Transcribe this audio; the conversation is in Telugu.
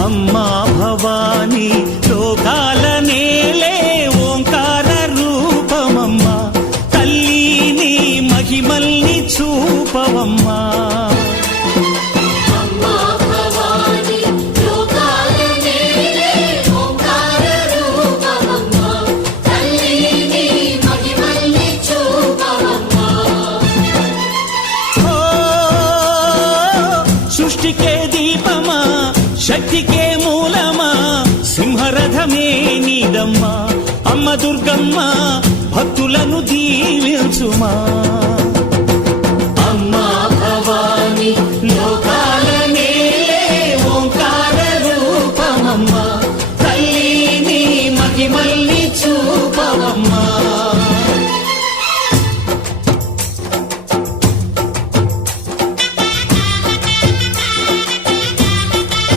అమ్మా భవానీ లోకాల నేలే ఓంకార రూపమమ్మా తల్లి నీ మహిమల్ని చూపవమ్మా సృష్టికే దీపమా శక్తికే మూలమా సింహరథమే నీదమ్మా అమ్మ దుర్గమ్మ భక్తులను దీవించుమా